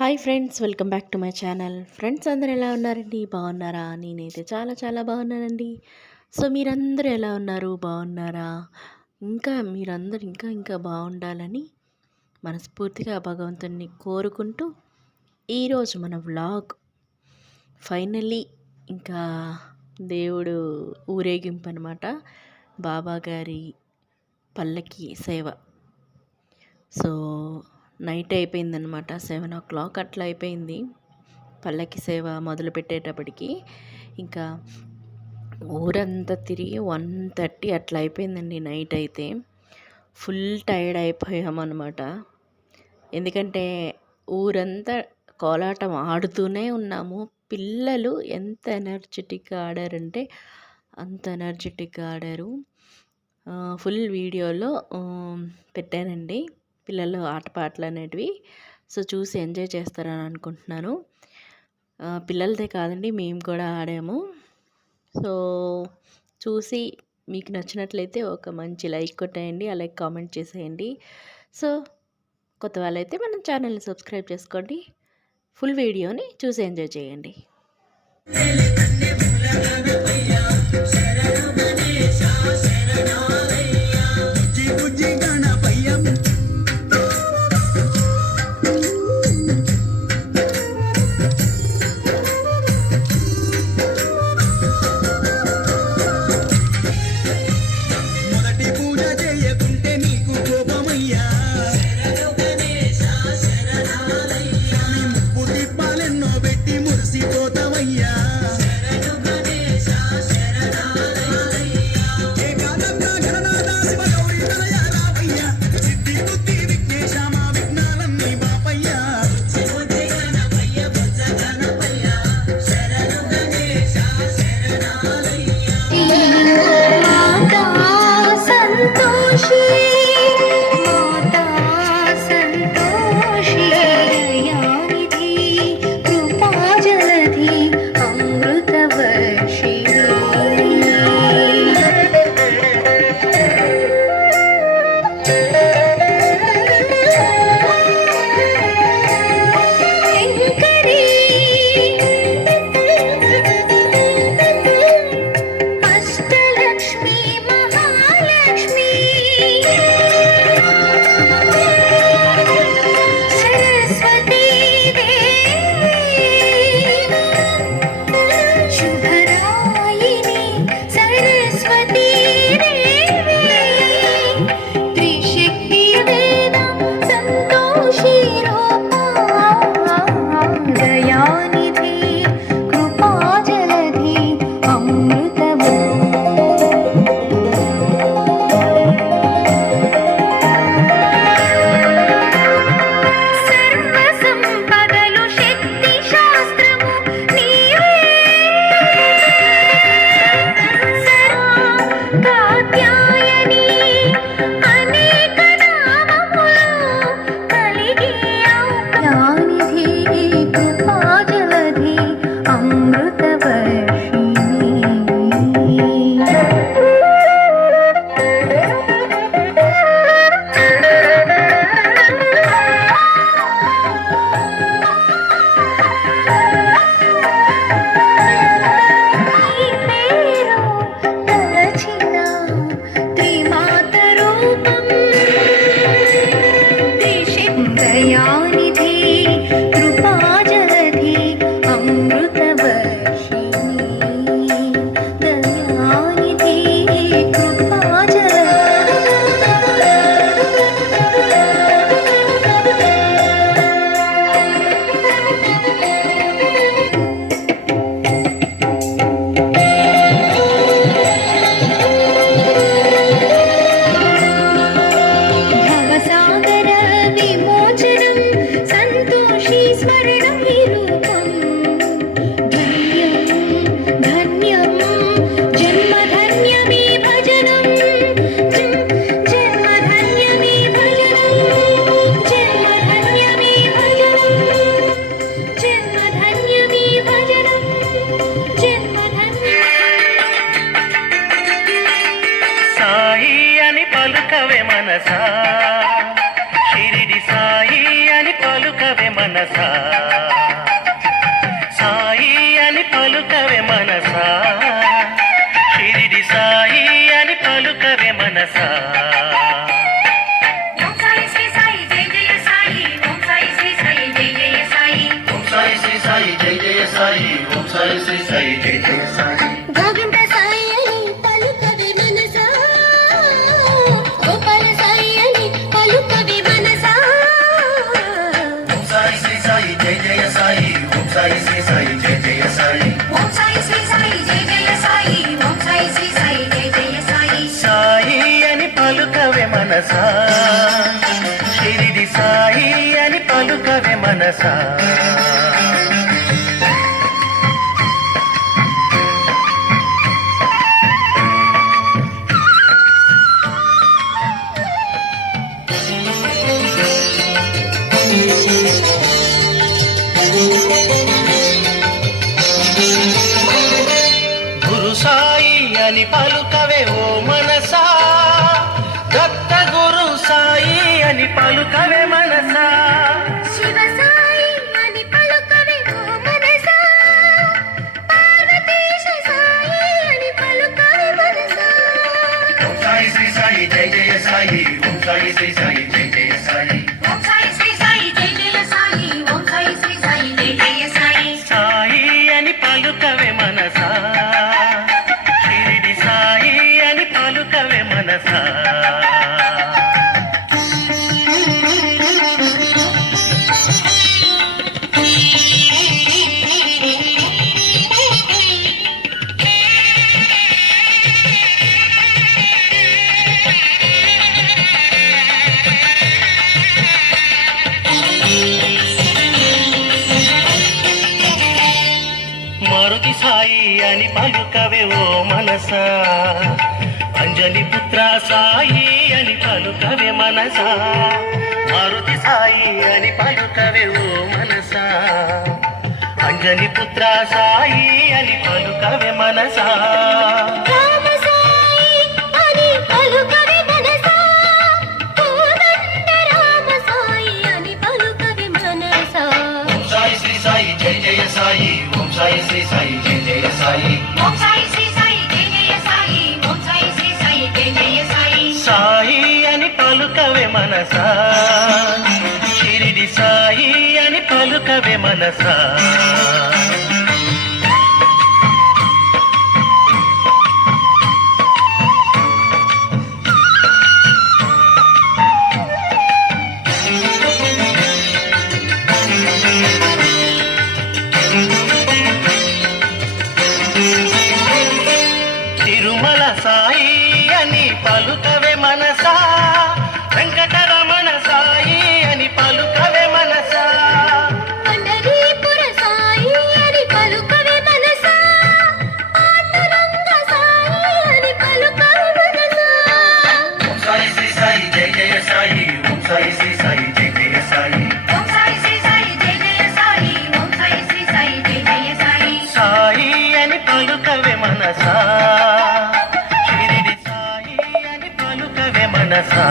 Hi friends welcome back to my channel. Friends అందరు ఎలా ఉన్నారండి? బాగున్నారా? నేనైతే చాలా చాలా బాగున్నానండి. సో మీరందరూ ఎలా ఉన్నారు? బాగున్నారా? ఇంకా మీరందరూ ఇంకా ఇంకా బాగుండాలని మనస్ఫూర్తిగా భగవంతుని కోరుకుంటూ ఈరోజు మన వ్లాగ్ ఫైనల్లీ ఇంకా దేవుడు ఊరేగింపు అనమాట బాబా గారి పల్లకి సేవ. సో నైట్ అయిపోయిందనమాట సెవెన్ ఓ క్లాక్ అట్లా అయిపోయింది. పల్లకి సేవ మొదలు పెట్టేటప్పటికి ఇంకా ఊరంతా తిరిగి వన్ థర్టీ అట్లా అయిపోయిందండి నైట్ అయితే. ఫుల్ టైర్డ్ అయిపోయామన్నమాట. ఎందుకంటే ఊరంతా కోలాటం ఆడుతూనే ఉన్నాము. పిల్లలు ఎంత ఎనర్జెటిక్గా ఆడారంటే అంత ఎనర్జెటిక్గా ఆడారు. ఫుల్ వీడియోలో పెట్టానండి. పిల్లలు ఆటపాటలు అనేటివి సో చూసి ఎంజాయ్ చేస్తారని అనుకుంటున్నాను. పిల్లలదే కాదండి మేము కూడా ఆడాము. సో చూసి మీకు నచ్చినట్లయితే ఒక మంచి లైక్ కొట్టేయండి అలాగే కామెంట్ చేసేయండి. సో కొత్త వాళ్ళైతే మనం ఛానల్ని సబ్స్క్రైబ్ చేసుకోండి ఫుల్ వీడియోని చూసి ఎంజాయ్ చేయండి. పలుకవే మనసా. సాయి జయ సాయి ఓం సాయి శ్రీ సాయి coração మారుతి సాయి అని పలుకవే ఓ మనసా. అంజలి పుత్ర సాయి అని పలుకవే మనసా. మారుతి సాయి అని పలుకవే ఓ మనసా. అంజలి పుత్ర సాయి అని పలుకవే మనసా. മനസാ మనసా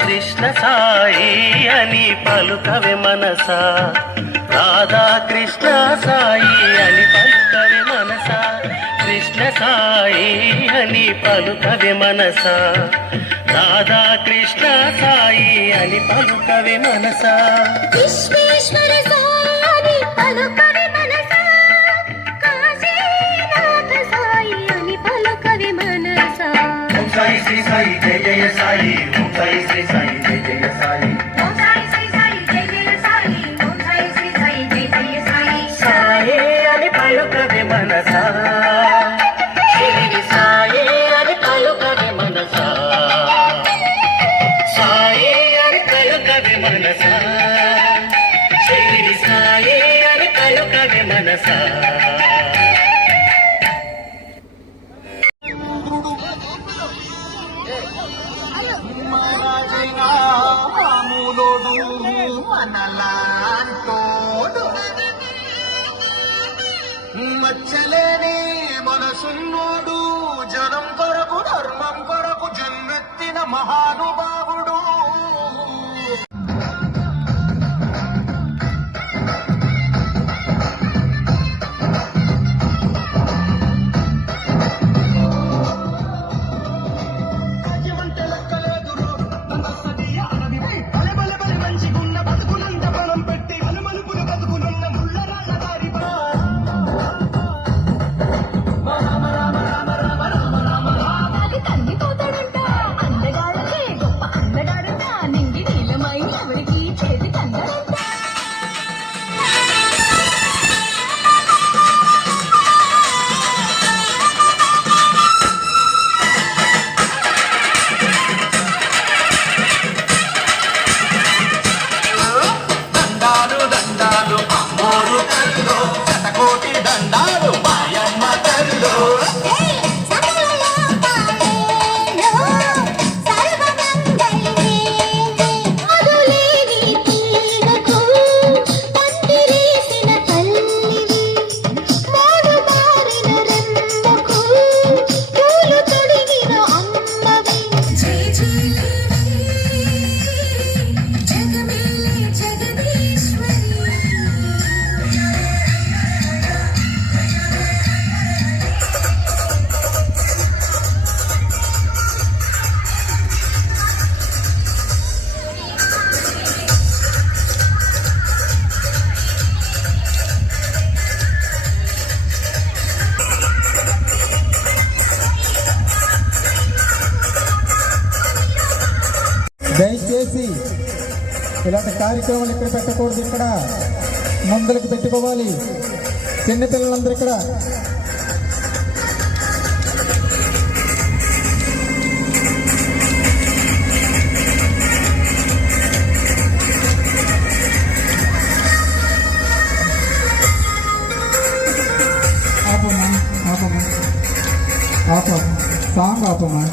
కృష్ణ సాయి అని పలుకవే మనసా. రాధా కృష్ణ సాయి అని పలుకవే మనసా. కృష్ణ సాయి అని పలుకవే మనసా. రాధా కృష్ణ సాయి అని మనసా. విశ్వేశ్వర మచ్చలేని మనసున్నోడు జనం కొరకు ధర్మం కొరకు జన్మెత్తిన మహానుభావుడు. పెట్టేవాళ్ళు ఇక్కడ పెట్టకూడదు. ఇక్కడ మందులకు పెట్టుకోవాలి. చిన్న పిల్లలందరూ ఇక్కడ. ఆపమ్మా ఆపమ్మా. ఆప సాంగ్ ఆపమ్మా.